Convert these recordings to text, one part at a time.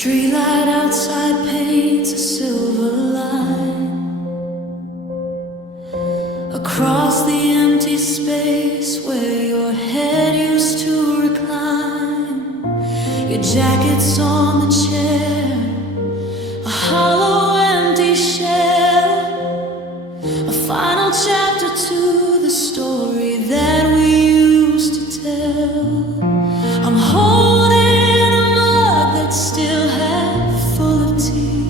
Streetlight outside paints a silver line across the empty space where your head used to recline. Your jacket's on the chair, a hollow empty shell, a final chapter to the story that we used to tell. I'm holding a mug that's still half full of tea,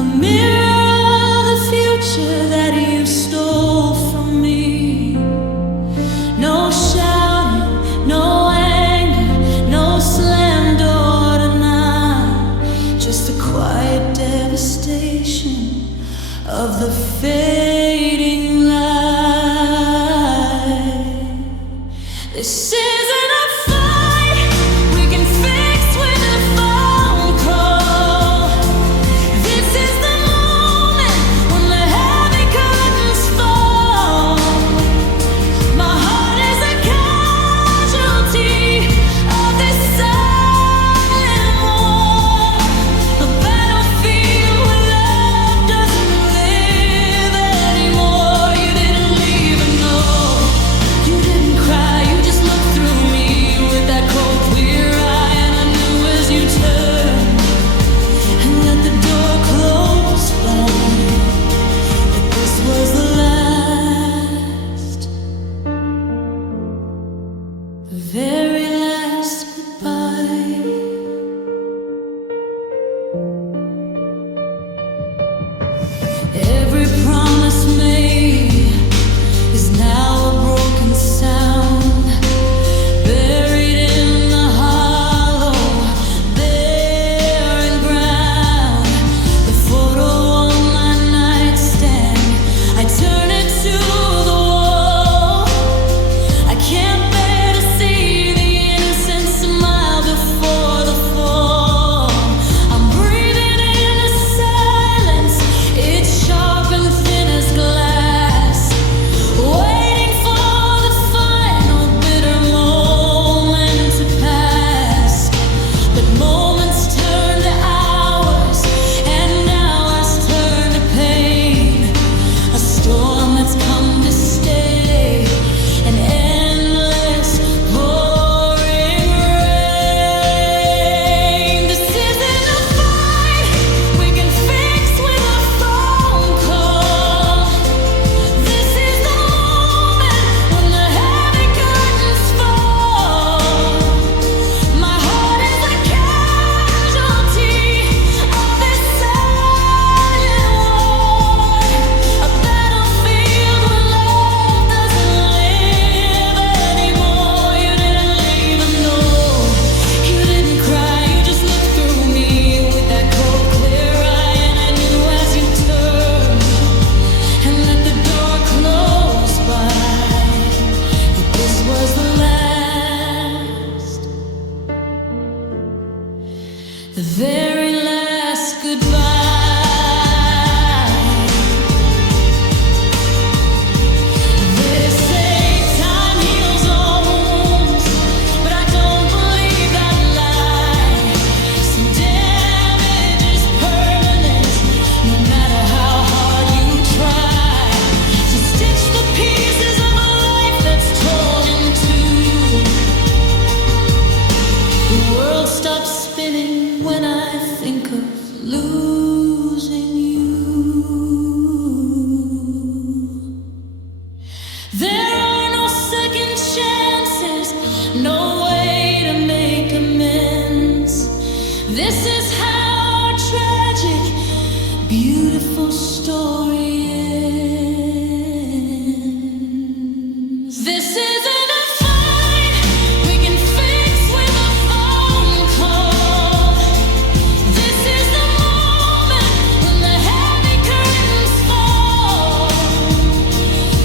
a mirror of the future that you stole from me. No shouting, no anger, no slam door tonight, just a quiet devastation of the fading light. This isn't a fight we can fix with a phone call. This is the moment when the heavy curtains fall. My heart is a casualty of this silent war, a battlefield where love doesn't live anymore. You didn't even know, you didn't cry, you just looked through me with that cold clear eye, and I knew as you turned and let the door close behind that this was the last, the very last goodbye. Every promise made is now a broken sound, buried in the hollow, barren ground. The photo on my nightstand, I turn it to the wall. I can't bear to see the innocent smile before the fall. I'm breathing in the silence, it's sharp and thin as glass, waiting for the final bitter moment to pass. But moments turn to hours, and hours turn to pain. A storm that's come to stay, an endless pouring rain. This isn't a fight we can fix with a phone call. This is the moment when the heavy curtains fall. My heart is a casualty of this silent war, a battlefield where love doesn't live anymore. You didn't even know, you didn't cry, you just looked through me with that cold clear eye, and I knew as you turned and let the door close behind that this was the last, the very last goodbye. They say time heals all wounds, but I don't believe that lie. Some damage is permanent, no matter how hard you try to stitch the pieces of a life that's torn in two. The world stops spinning when I think of losing you. There are no second chances, no way to make amends. This is how our tragic, beautiful story ends. This isn't a fight we can fix with a phone call. This is the moment when the heavy curtains fall.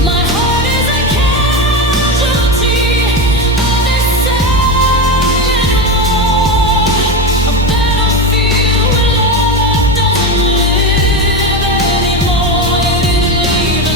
My heart is a casualty of this silent war, a battlefield where love doesn't live anymore. You didn't leave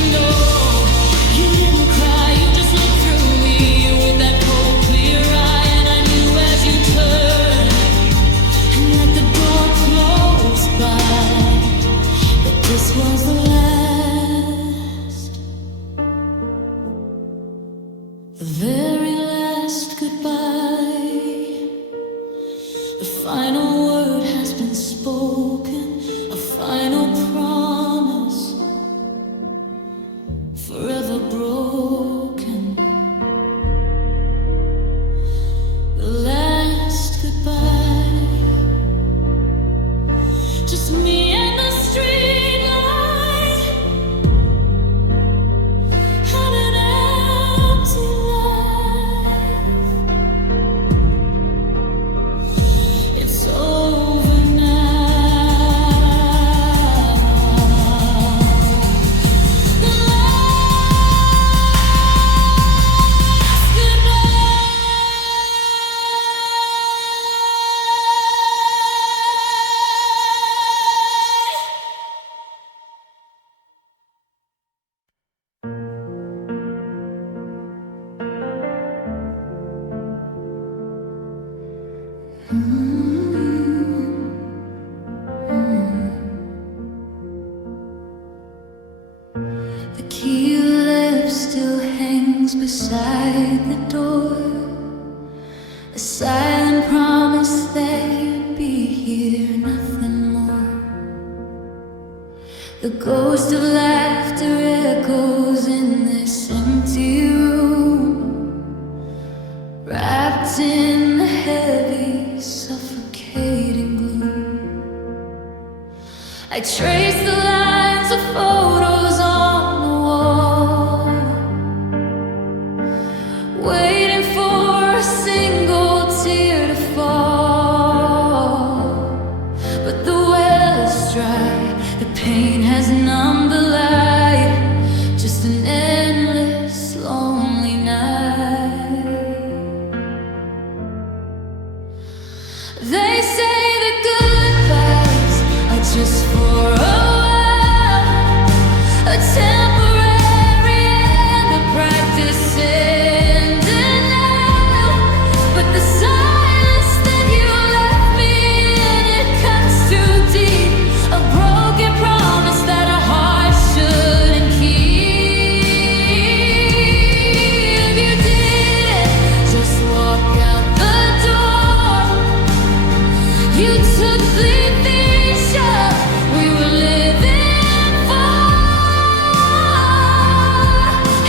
Just me and the street light and an empty life. It's over now. The last The key left still hangs beside the door, a silent promise that you'd be here, nothing more. The ghost of laughter echoes in this empty room, wrapped in the heavy, suffocating gloom. I trace the lines of photos on the wall, waiting for a single tear to fall. But the well is dry, the pain has numbed the light, just an endless, lonely night. They say that goodbyes are just for a while, a temporary end, a practice in denial. But the silence that you left me in, it cuts too deep, a broken promise that our hearts shouldn't keep. If you didn't just walk out the door, you took the vision we were living for.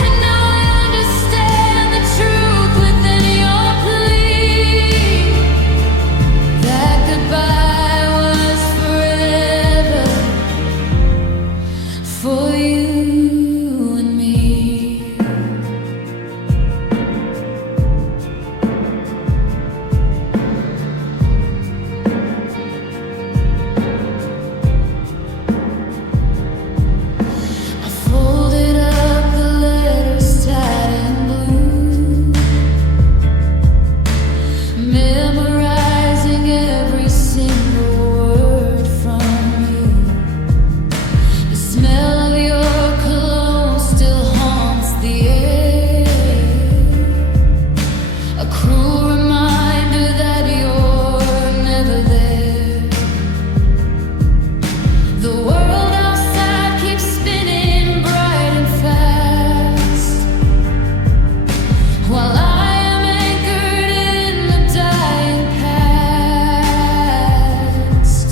And now I understand the truth within your plea, that goodbye was forever for you and me. I folded up the letters tied in blue, memorizing every single word from you. The smell of your cologne still haunts the air, a cruel reminder that you're never there. The world outside keeps spinning bright and fast, while I am anchored in the dying past,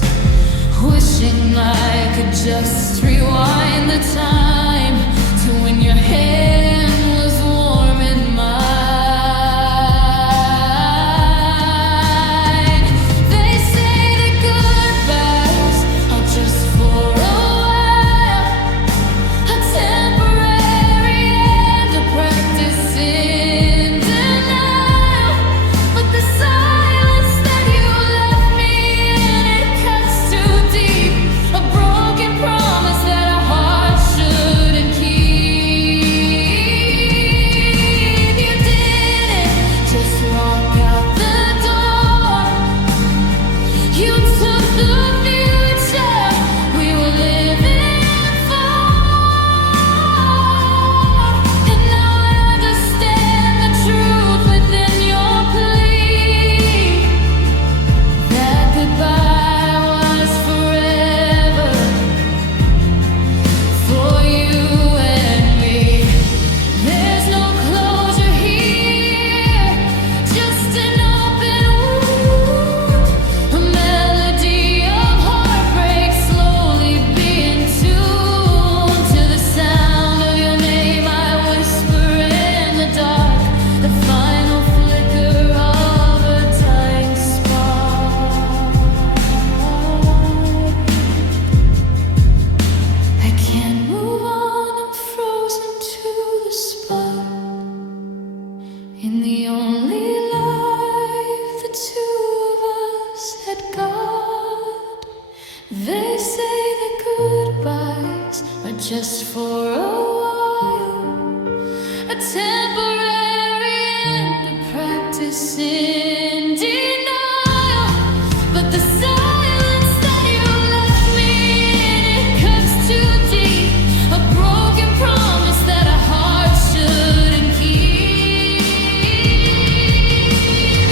wishing I could just rewind the time to when your hand was warm in mine. They say that goodbyes are just for a while, a temporary end, a practice in denial. But the silence that you left me in, it cuts too deep, a broken promise They say that goodbyes are just for a while, a temporary end to practice in denial. But the silence that you left me in, it cuts too deep. A broken promise that a heart shouldn't keep.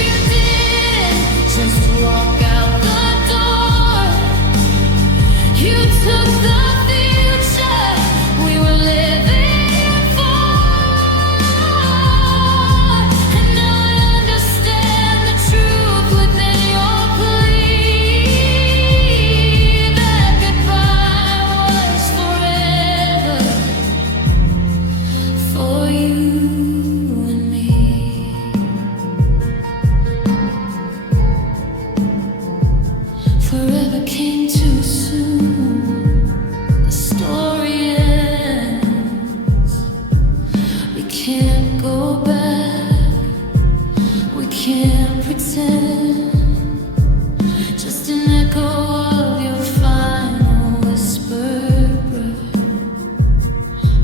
You didn't just walk out the door. You took the future we were living for. And now I understand the truth within your plea, that goodbye was forever for you and me. Forever came too soon. The story ends. We can't go back. We can't pretend. Just an echo of your final whisper,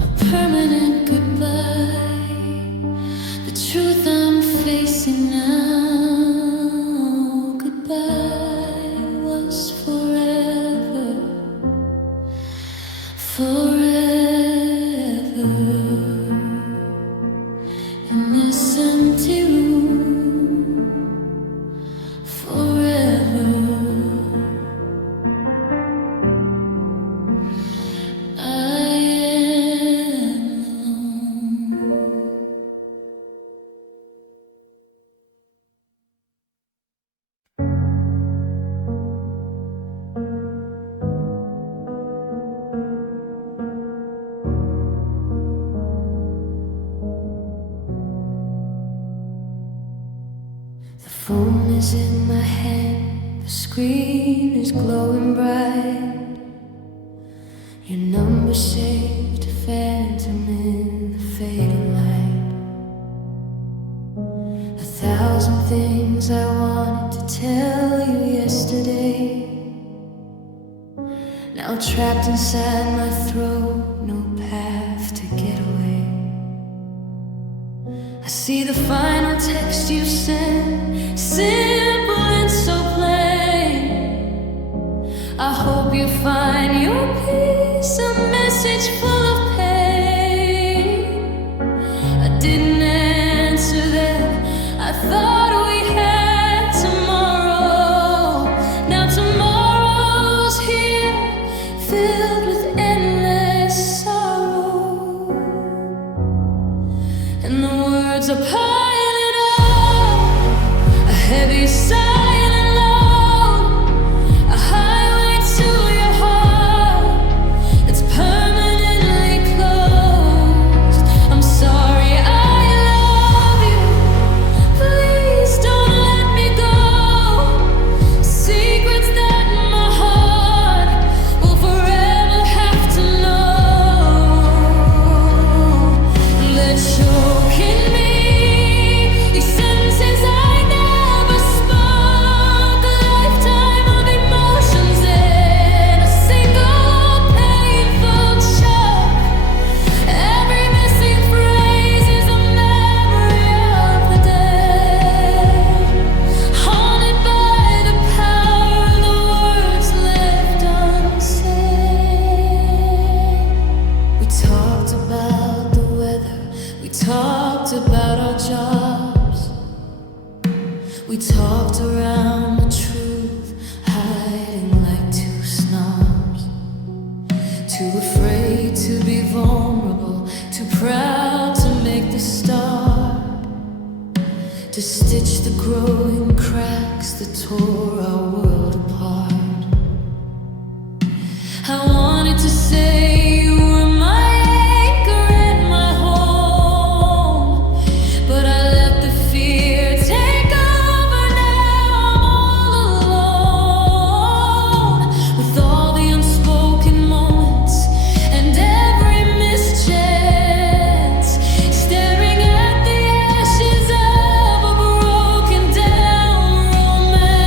a permanent goodbye. The truth I'm facing now. Goodbye was forever, forever. In this empty room, forever. I am alone. The phone is in my hand, the screen is glowing bright. Your number saved, a phantom in the fading light. 1,000 things I wanted to tell you yesterday, now trapped inside my throat, no path to get away. I see the final text you sent, simple and so plain. I hope you find your peace, a message full of pain. I didn't answer that, I thought we had tomorrow. Now tomorrow's here, filled with endless sorrow. And the words are piling up, a heavy silent load, a highway to your heart. It's permanently closed. I'm sorry, I love you. Please don't let me go. Secrets that my heart will forever have to know. Let choke in me these sentences I never spoke. A lifetime of emotions in a single painful chunk. Every missing phrase is a memory of the dead, haunted by the power of the words left unsaid. We talked about the weather, we talked about our jobs, we talked around the truth, hiding like two snobs. Too afraid to be vulnerable, too proud to make the start, to stitch the growing cracks that tore our world apart. I wanted to say you were my anchor and my home, but I let the fear take over. Now I'm all alone, with all the unspoken moments and every mischance, staring at the ashes of a broken down romance.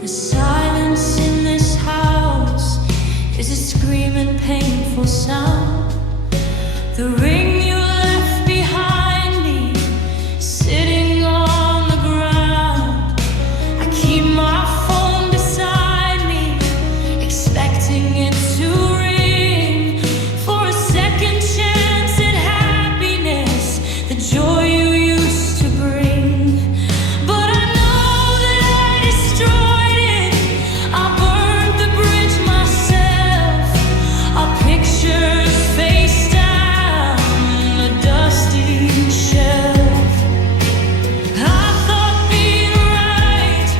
The silence in this house is a screaming, painful sound. The ring you left behind me, sitting on the ground. I keep my phone beside me, expecting it to ring for a second chance at happiness, the joy you used to bring. But I know that I destroyed it. I burned the bridge myself. Our pictures face down in a dusty shelf. I thought being right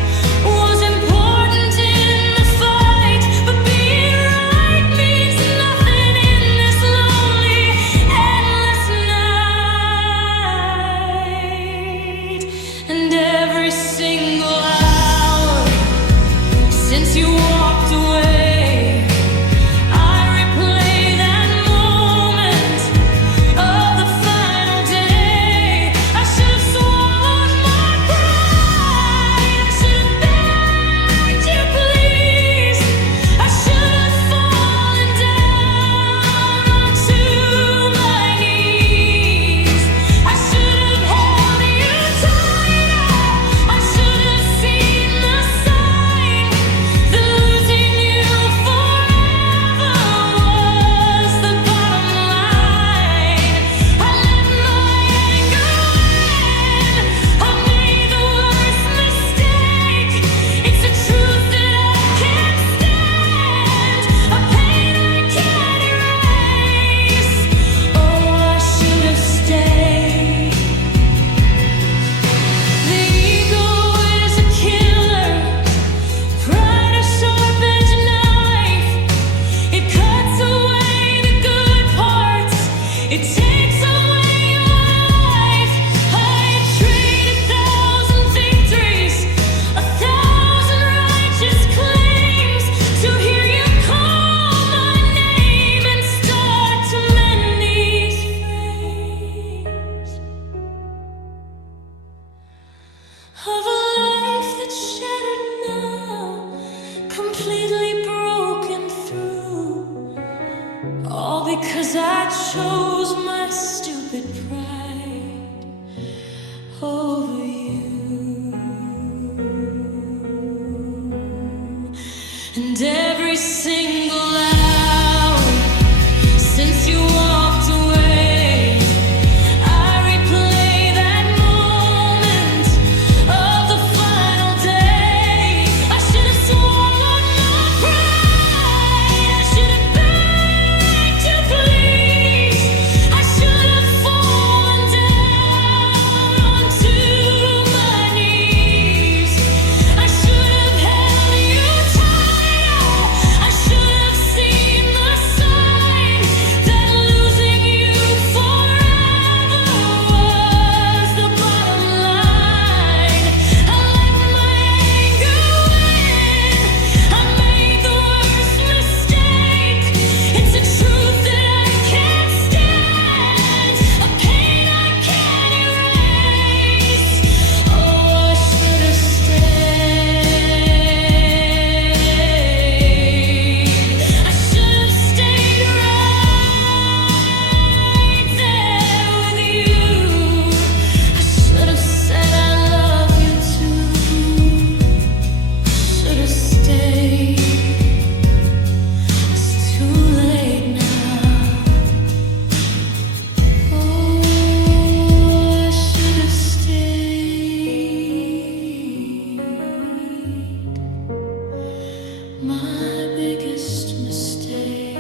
was important in the fight, but being right means nothing in this lonely, endless night. And every single hour since you walked away, I replay that moment of the final day. I should have swallowed my pride. I should have begged you, please. I should have fallen down onto my knees. I should have held you tighter. I should have seen the sign that losing you forever was the bottom line. I let my anger win. I made the worst mistake. It's a truth that I can't stand, a pain I can't erase. Oh, I should have stayed. The ego is a killer. Pride a sharp-edged knife. It cuts away the good parts. It takes away your life. I traded 1,000 victories, 1,000 righteous claims to hear you call my name and start to mend these frames of a life that's shattered now, completely broken through, all because I chose my stupid pride over you. And every single hour since you walked away, I replay that moment of the final day. I should have swallowed my pride. I should have begged you, please. I should have fallen down onto my knees. I should have held you tighter. I should have seen the sign that losing you forever was the bottom line. I let my anger win. I made the worst mistake. It's a truth that I can't stand, a pain I can't erase. Oh, I should have stayed. I should have stayed right there with you. I should have said I love you too. Should have stayed. It's too late now. Oh, I should have stayed. My biggest mistake.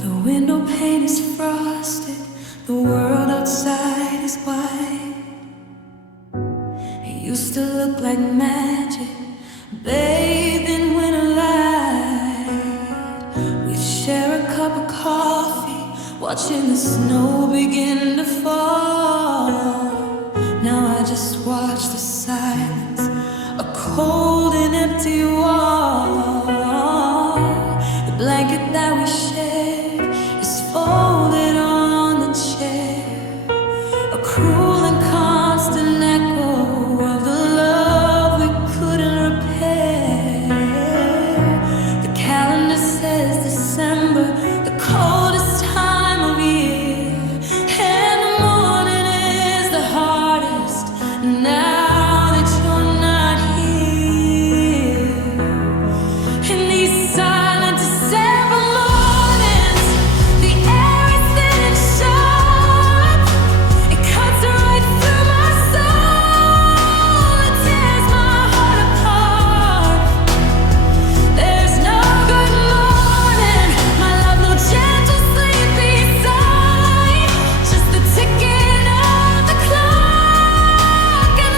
The window pane is frosted, the world outside is white. It used to look like magic, bathed in watching the snow begin to fall. Now I just watch the silence, a cold and empty wall. The blanket that we shared is folded on the chair, a cruel and constant echo of the love we couldn't repair. The calendar says December, the coldest time of year, and the morning is the hardest now that you're not here. In these silent December mornings, the air is thin and sharp. It cuts right through my soul. It tears my heart apart. There's no good morning, my love, no gentle sleepy sigh. Just the ticking of the clock and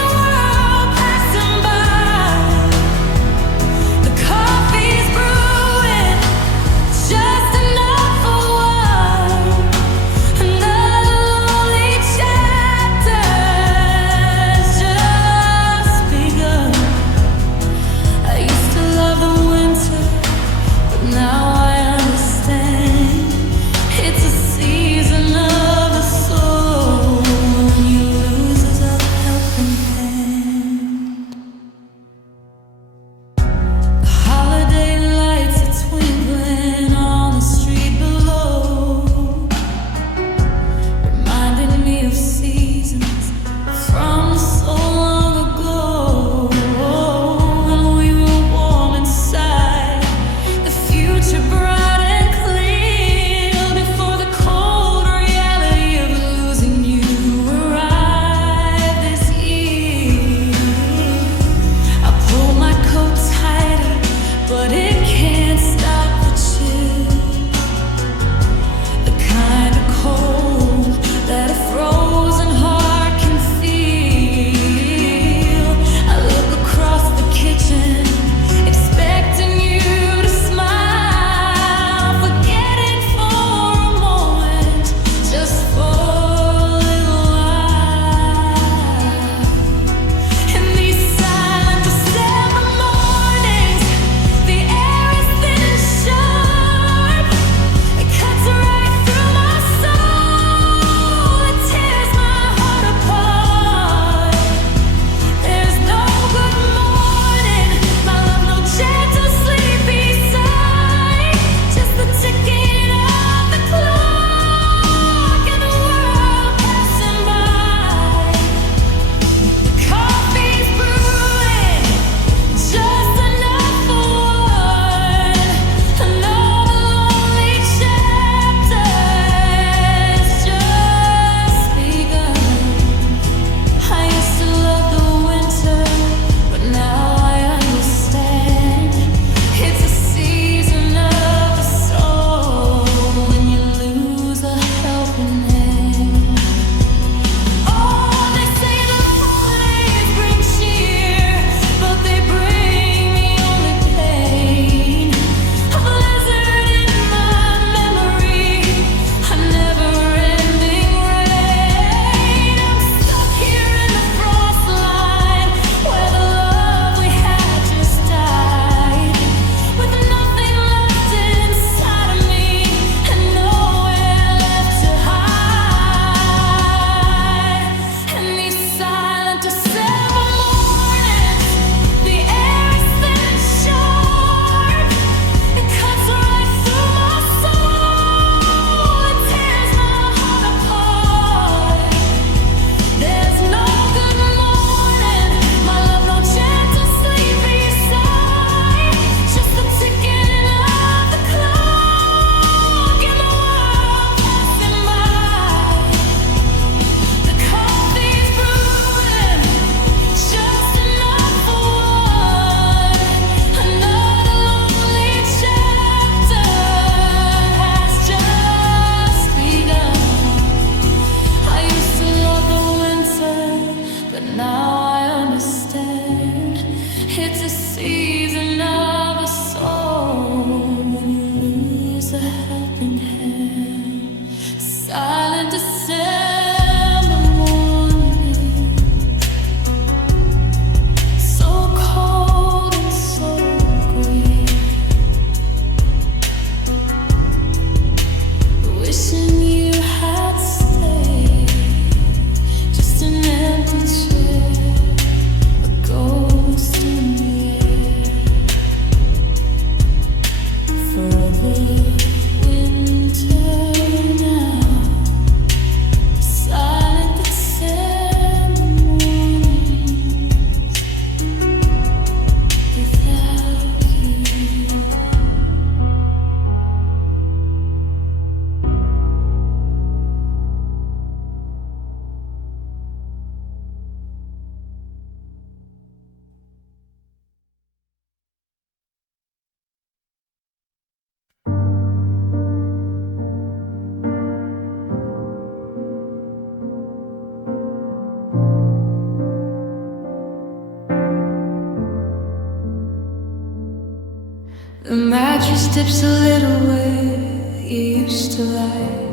slips a little where you used to lie.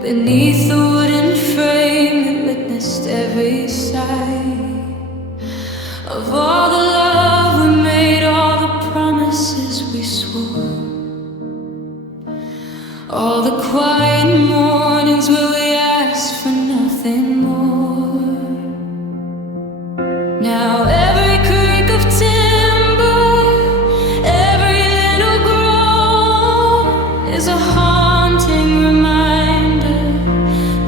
Beneath the wooden frame that witnessed every side of all the love we made, all the promises we swore, all the quiet mornings where we asked for nothing more. Now every creak of timber, every little groan is a haunting reminder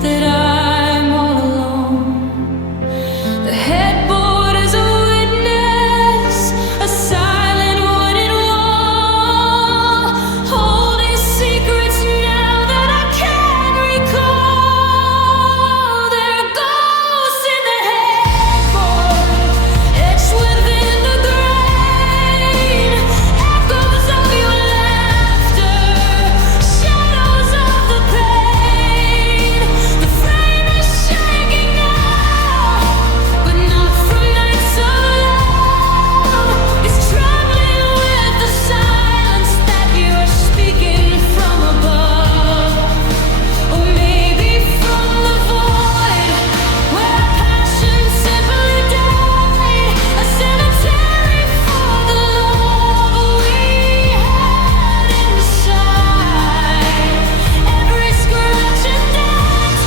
that I'm all alone. The headboard is a witness, a silent wooden wall, holding secrets now that I can't recall. There are ghosts in the headboard, etched within the grain, echoes of your laughter, shadows of the pain. The frame is shaking now, but not from nights of love. It's trembling with the silence that you're speaking from above, or maybe from the void where passion simply died. A cemetery for the love we had inside. Every scratch and dent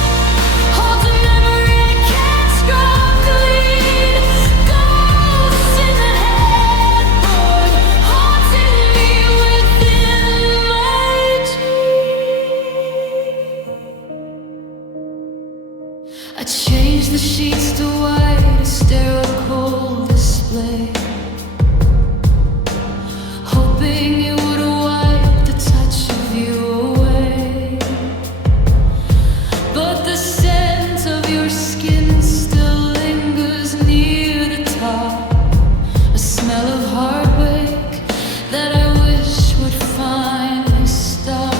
holds a memory I can't scrub clean. Ghosts in the headboard, haunting me within my dreams. I changed the sheets to white, a sterile cold display, hoping it would wipe the touch of you away. But the scent of your skin still lingers near the top, a smell of heartbreak that I wish would finally stop.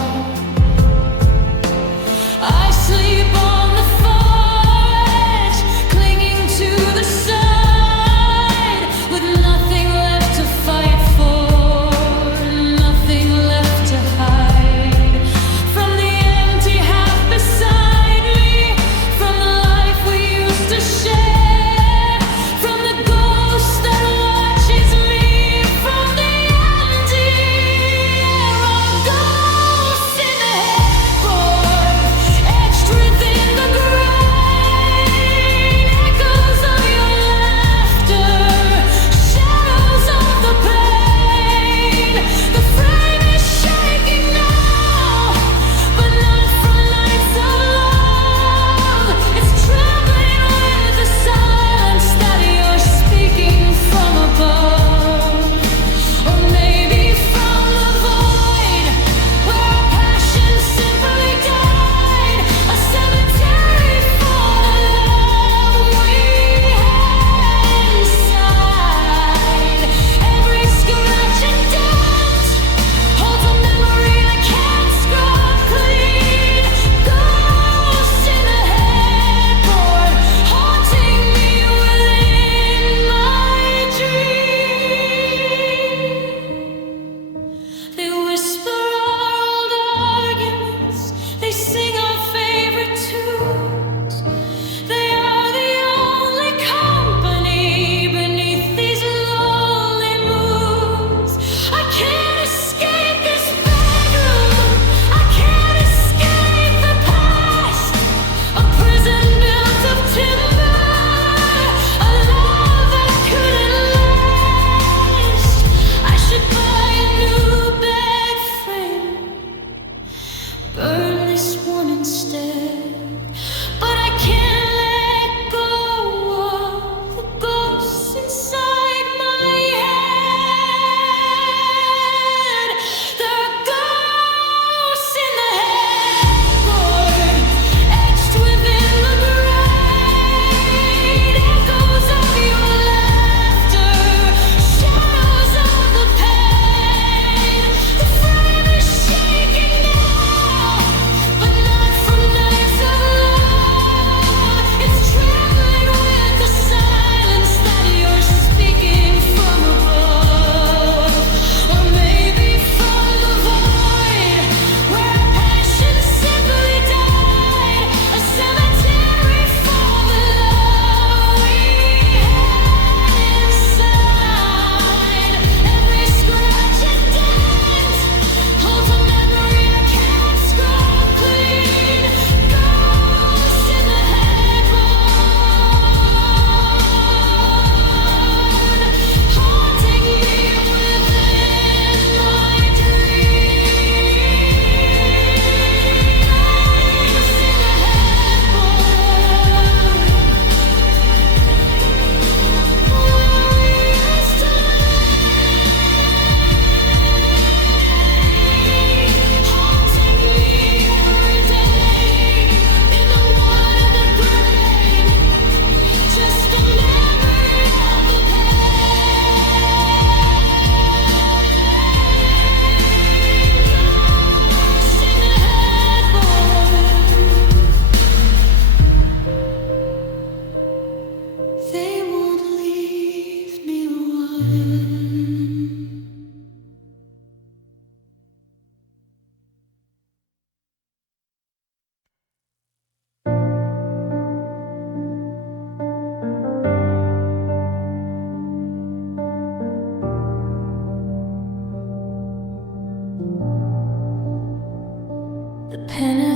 I sleep on the far edge, clinging to the side, with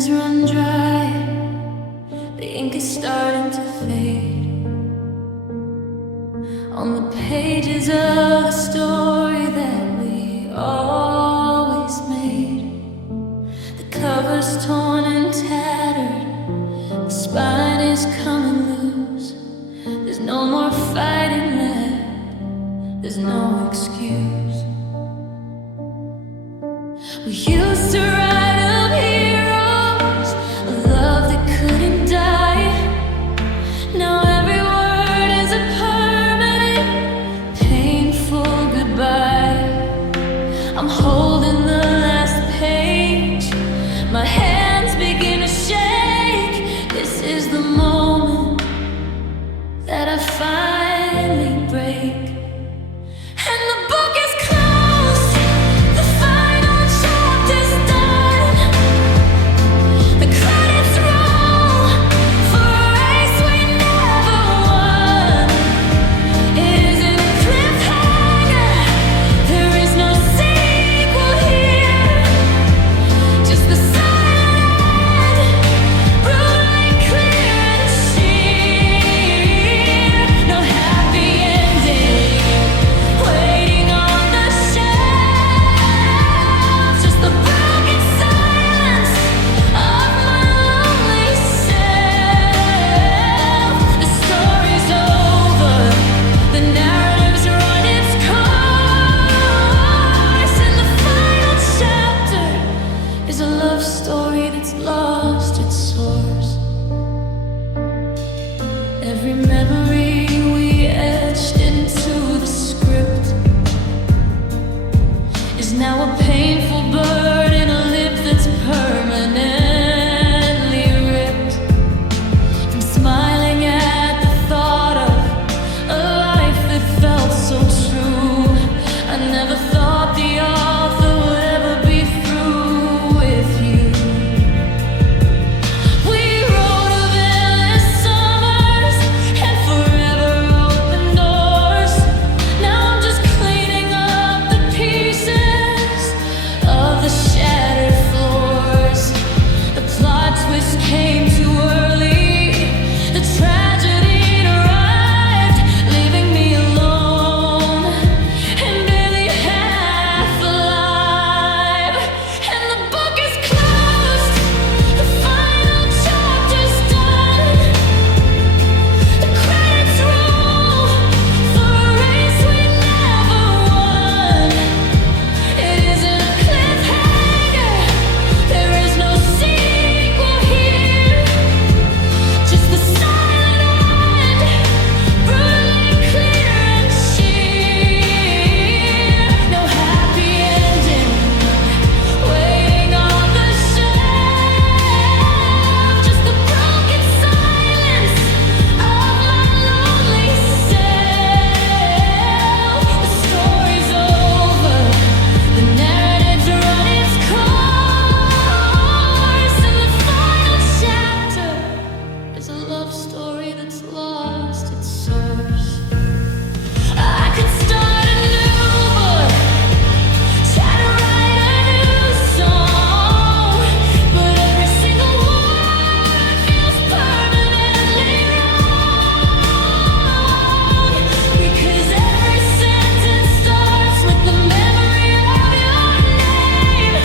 has run dry, the ink is starting to fade on the pages of the story that we always made. The cover's torn and tattered, the spine is coming loose. There's no more fighting left, there's no excuse. We used to write of heroes, a love that couldn't die. Now every word is a permanent, painful goodbye. I'm holding the last page, my hands begin to shake. This is the moment that I finally break. And the book is closed, the final chapter's done. The credits roll for a race we never won. It isn't a cliffhanger, there is no sequel here. Just the silent end, brutally clear and sheer. No happy ending waiting on the shelf. Just the broken silence of my lonely self. The story's over, the narrative's run its course, and the final chapter is a love story that's lost its source. Every memory we etched into the script is now a painful burden, a lip that's permanently ripped. From smiling at the thought of a life that felt so true, I never thought the author would ever be through with you. We wrote of endless summers and forever open doors. Now I'm just cleaning up the pieces of the shattered floors. The plot twist came too early, the tragedy arrived, leaving me alone and barely half alive. And the book is closed, the final chapter's done. The credits roll for a race we never won. It isn't a cliffhanger, there is no sequel here. Just the silent end, brutally clear and sheer. No happy ending waiting on the shelf. Just the broken silence of my lonely self. The story's over, the narrative's run its course, and the final chapter is a love story that's lost its source. I could start a new book, try to write a new song, but every single word feels permanently wrong. Because every sentence starts with the memory of your name.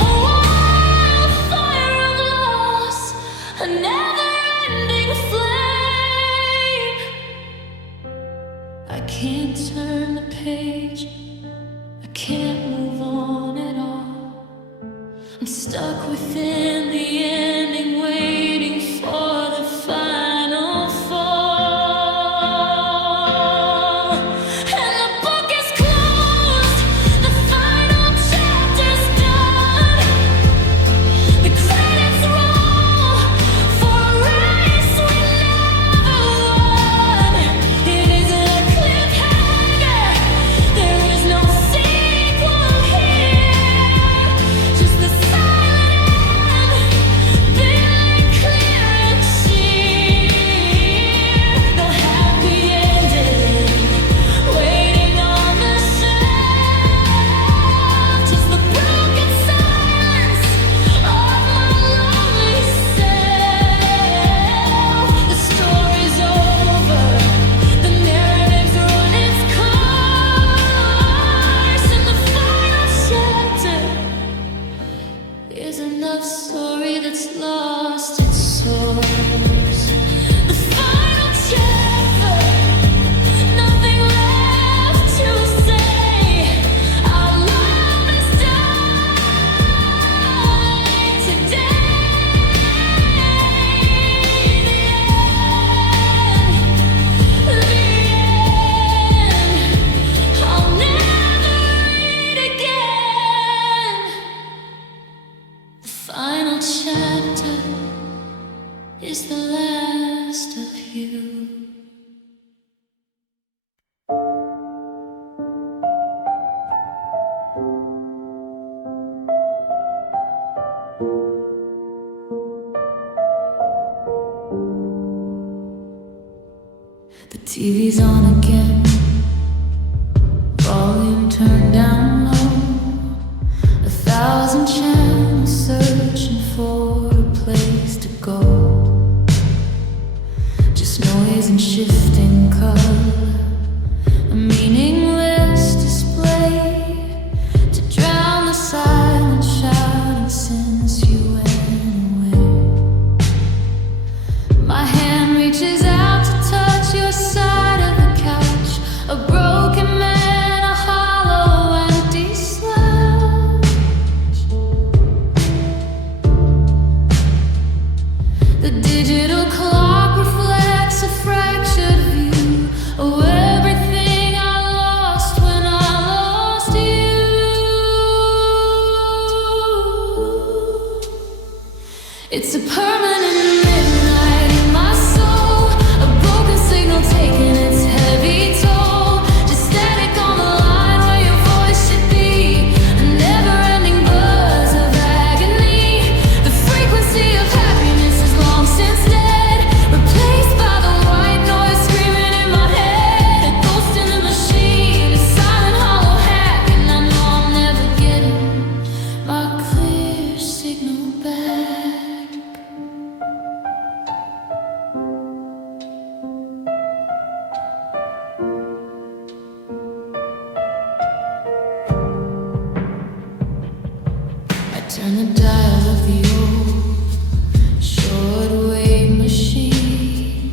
A wildfire of loss, a never-ending flame. I can't turn the page, I can't move on at all. I'm stuck within the ending, waiting for the final fall. And the book is closed, the final chapter's done. The credits roll for a race we never won. It isn't a cliffhanger, there is no sequel The TV's on again, volume turned down low. 1,000 channels searching for a place to go. Just noise and shifting color, a meaningless display to drown the silent shouting since you went away. My hand reaches out to touch your side of the couch, a broken man, a hollow, empty slouch. The digital clock reflects a fractured view of everything I lost when I lost you. It's a permanent midnight in my soul, a broken signal taking its heavy toll. Just static on the line where your voice should be, a never-ending buzz of agony. The frequency of happiness is long since dead, replaced by the white noise screaming in my head. A ghost in the machine, a silent hollow hack, and I know I'm never getting my clear signal back. I turn the dial of the old shortwave machine,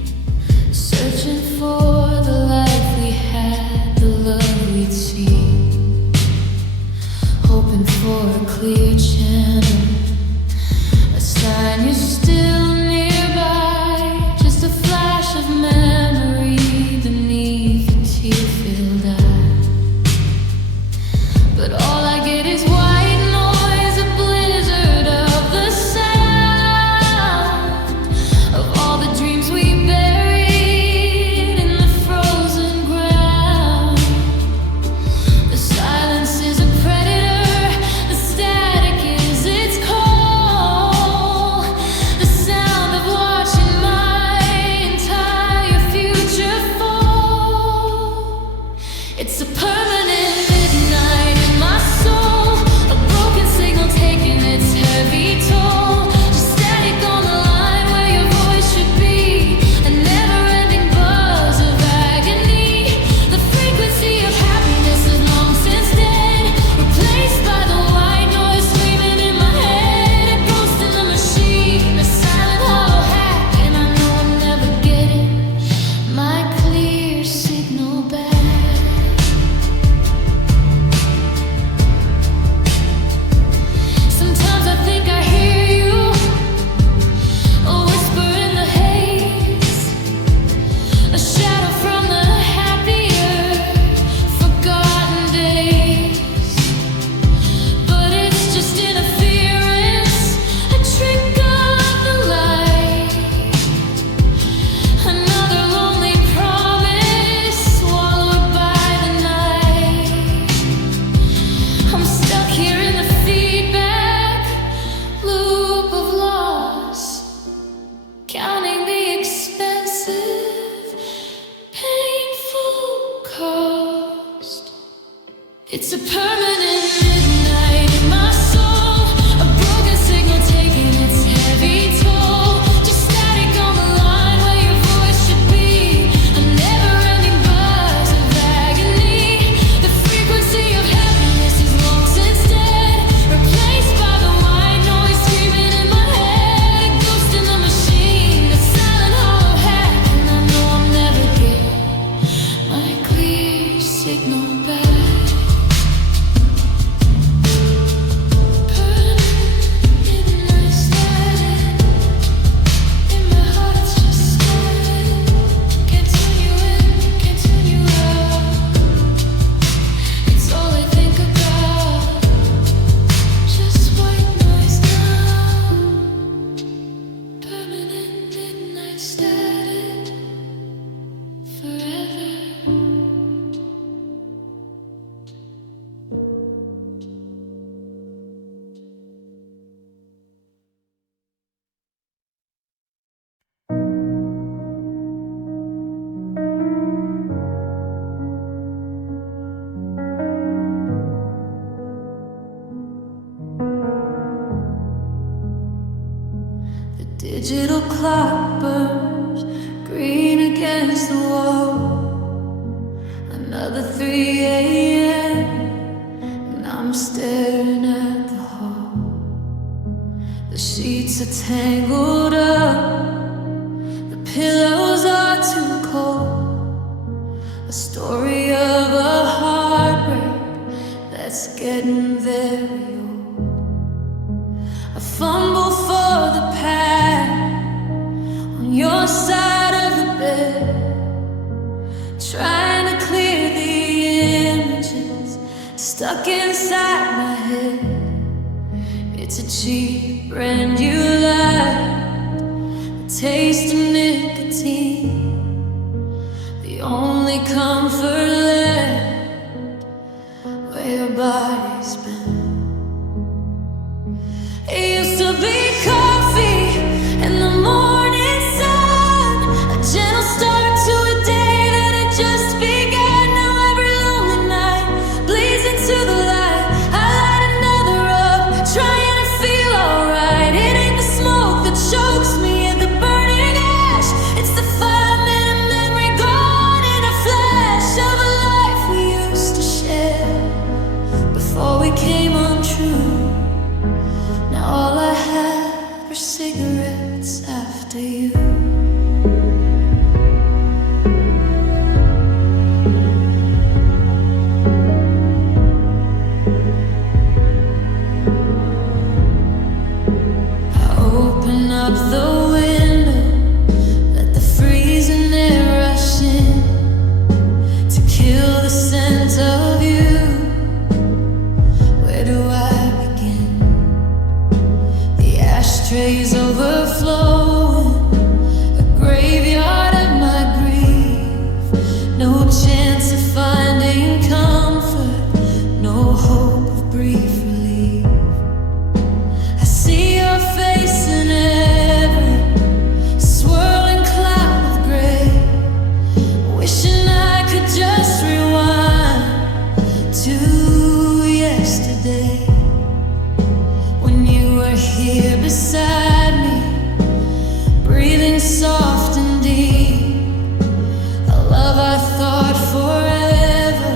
searching for the life we had, the love we'd seen, hoping for a clear channel, a sign you're still nearby, just a flash of memory beneath a tear-filled eye. But all I get is white noise, a blizzard of the sound of all the dreams we buried in the frozen ground. The silence is a predator, the static is its call, the sound of watching my entire future fall. It's a permanent midnight in my soul, a broken signal taking its heavy toll. Just static on the line where your voice should be, a never-ending buzz of agony. The frequency of happiness is long since dead, replaced by the white noise screaming in my head. A ghost in the machine, a silent hollow hack, and I know I'm never getting my clear signal back. Sometimes I think I hear you, a whisper in the haze, a shadow from the happier, forgotten days. But it's just interference, a trick of the light, another lonely promise swallowed by the night. I'm stuck here in the feedback loop of loss, counting the expensive, painful cost. It's a permanent midnight in my soul, a broken signal taking its heavy toll. Just static on the line where your voice should be, a never-ending buzz of agony. The frequency of happiness is long since dead, replaced by the white noise screaming in my head. A ghost in the machine, a silent hollow hack, and I know I'm never getting my clear signal back. clock burns green against the wall. Another 3 a.m. and I'm staring at the hall. The sheets are tangled up, the pillows are too cold. A story of a heartbreak that's getting very old. I fumble for the pad on your side of the bed, trying to clear the images stuck inside my head. It's a cheap brand new lie, the taste of nicotine, the only comfort left where your body's been. It used to be coffee in the morning sun, a gentle start to a day that had just begun. Now every lonely night bleeds into the light. I light another up, trying to feel alright. It ain't the smoke that chokes me and the burning ash, it's the 5-minute memory gone in a flash of a life we used to share before we came untrue. Now all I have are cigarettes after you. I open up the window, let the freezing air rush in to kill the scent of you. Where do I begin? The ashtrays overflowing, a graveyard of my grief. No chance of finding comfort, no hope of brief relief. I see your face in every swirling cloud of gray, wishing I could just rewind to yesterday, when you were here beside me, breathing soft and deep. A love I thought forever,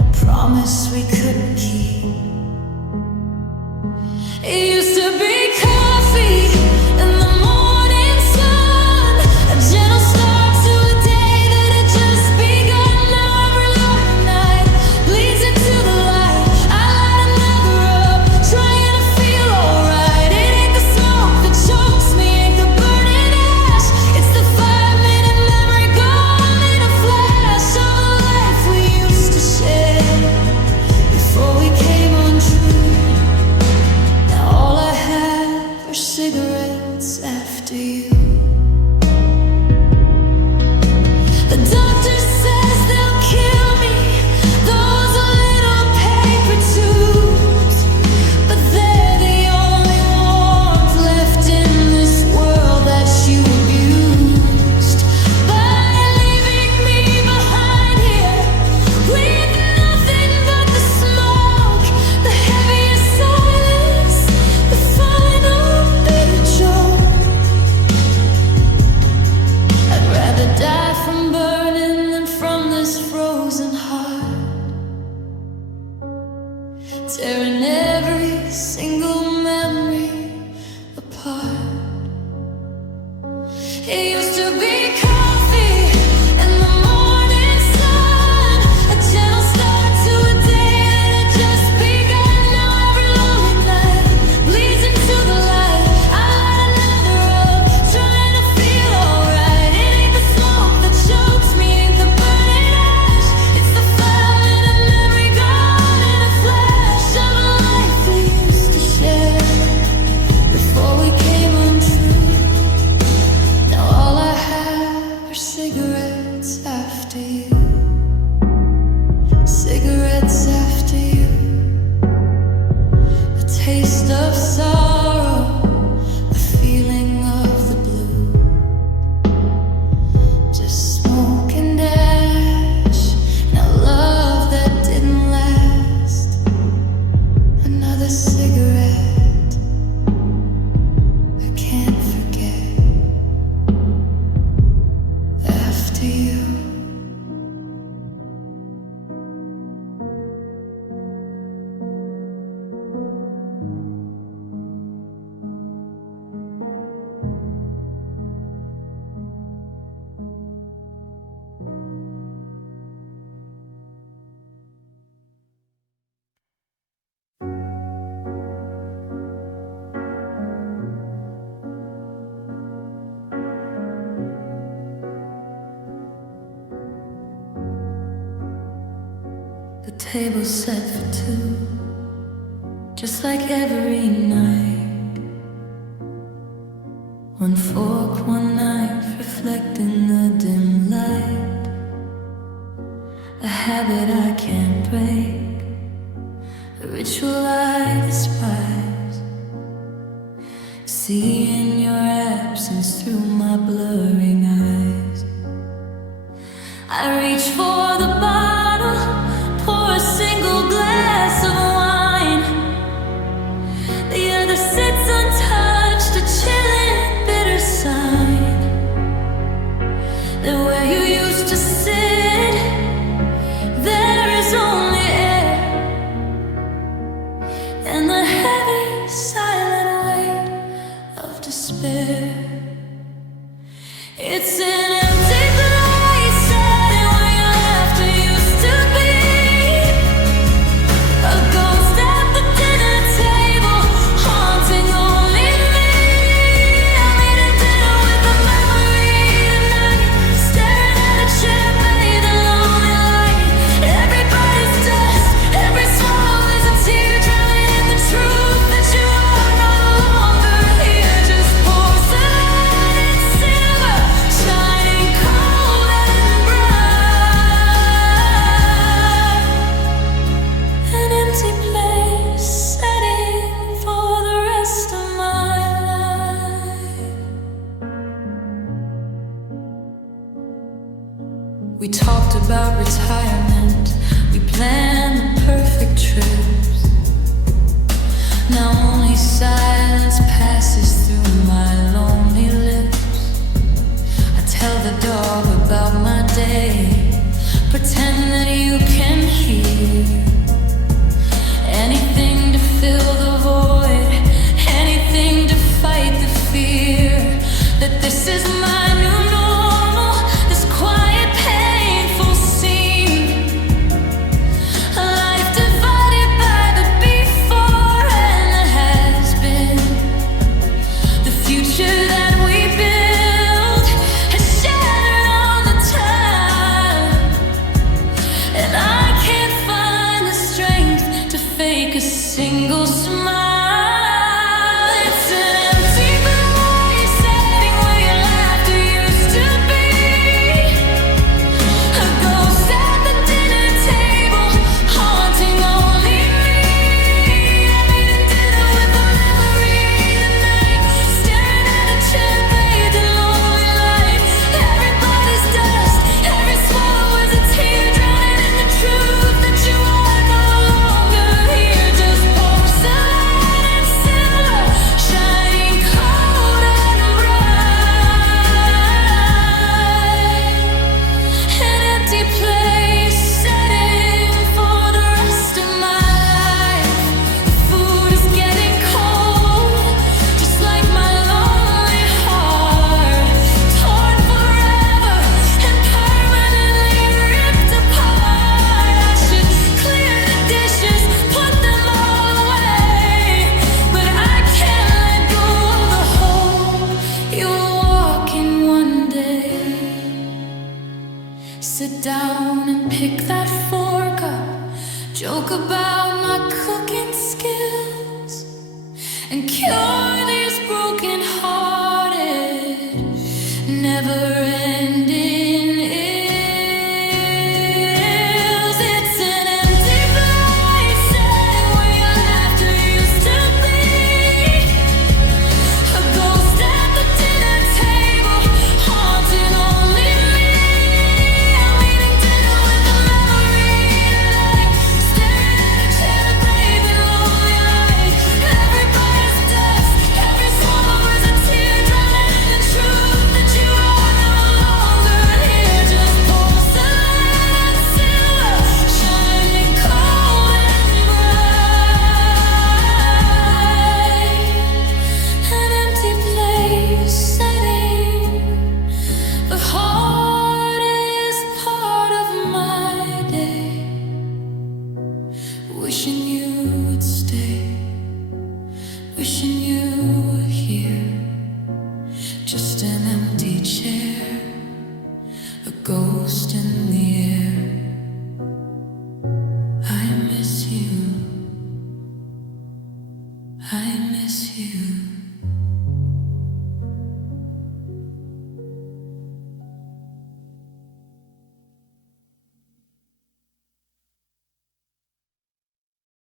a promise we couldn't keep. It used to be coffee in the morning sun, a gentle start to a day that had just begun. Now every lonely night bleeds into the light. I light another up, trying to feel alright. It ain't the smoke that chokes me, ain't the burning ash, it's the 5-minute memory gone in a flash of a life we used to share before we came untrue. Now all I have are cigarettes after you. The doctor says they'll kill me, those little paper tubes, but they're the only warmth left in this world that you abused by leaving me behind here with nothing but the smoke, the heaviest silence, the final bitter joke. I'd rather die from burning than from this frozen heart, tearing every single memory apart. It used to be coffee in the morning sun, a gentle start to a day that had just begun. Now every lonely night bleeds into the light. I light another up, trying to feel alright. It ain't the smoke that chokes me, ain't the burning ash, it's the 5-minute memory gone in a flash of a life we used to share before we came untrue. Now all I have are cigarettes after you. Cigarettes after you. The taste of sorrow, the feeling of the blue. Just smoke and ash, now love that didn't last. Another cigarette I can't forget. after you. The table's set for two, just like every night. One fork, one knife, reflecting the dim light. A habit I can't break, a ritual I despise. Seeing your absence through my blurring eyes. I reach for the bottle, pour a single glass of wine. The other sits untouched, a chilling, bitter sign that where you used to sit, there is only air and the heavy, silent weight of despair. It's an empty place, setting where your laughter used to be. A ghost at the dinner table, haunting only me. I'm eating dinner with a memory tonight, staring at a chair made of lonely light. Everybody's dust, every swallow is a tear, drowning in the truth that you are no longer here. Just porcelain and silver, shining cold and bright. An empty place, setting for the rest of my life. We talked about retirement, we planned the perfect trips. Now only silence passes through my lonely lips. I tell the dog about my day, pretend that you can hear. Anything to fill the void, anything to fight the fear that this is my new normal, this quiet, painful scene. A life divided by the before and the has been. The future that we built has shattered on the time, and I can't find the strength to fake a single smile. It's an empty place, setting where your laughter used to be. A ghost at the dinner table, haunting only me. I'm eating dinner with a memory tonight, staring at a chair bathed in lonely light. Everybody's dust, every swallow is a tear, drowning in the truth that you are no longer here. Just porcelain and silver, shining cold and bright. An empty place, setting for the rest of my life. The food is getting cold, just like my lonely heart. Torn forever and permanently ripped apart. I should clear the dishes, put them all away, but I can't let go of the hole you'll walk in one day. Sit down and pick that fork up, joke about my cooking skills, and cure these broken hearted, never ending ills. It's an empty place, setting where your laughter used to be. A ghost at the dinner table, haunting only me. I'm eating dinner with a memory tonight, staring at a chair bathed in lonely light. Everybody's dust, Wishing you were here, just an empty chair, a ghost in the air.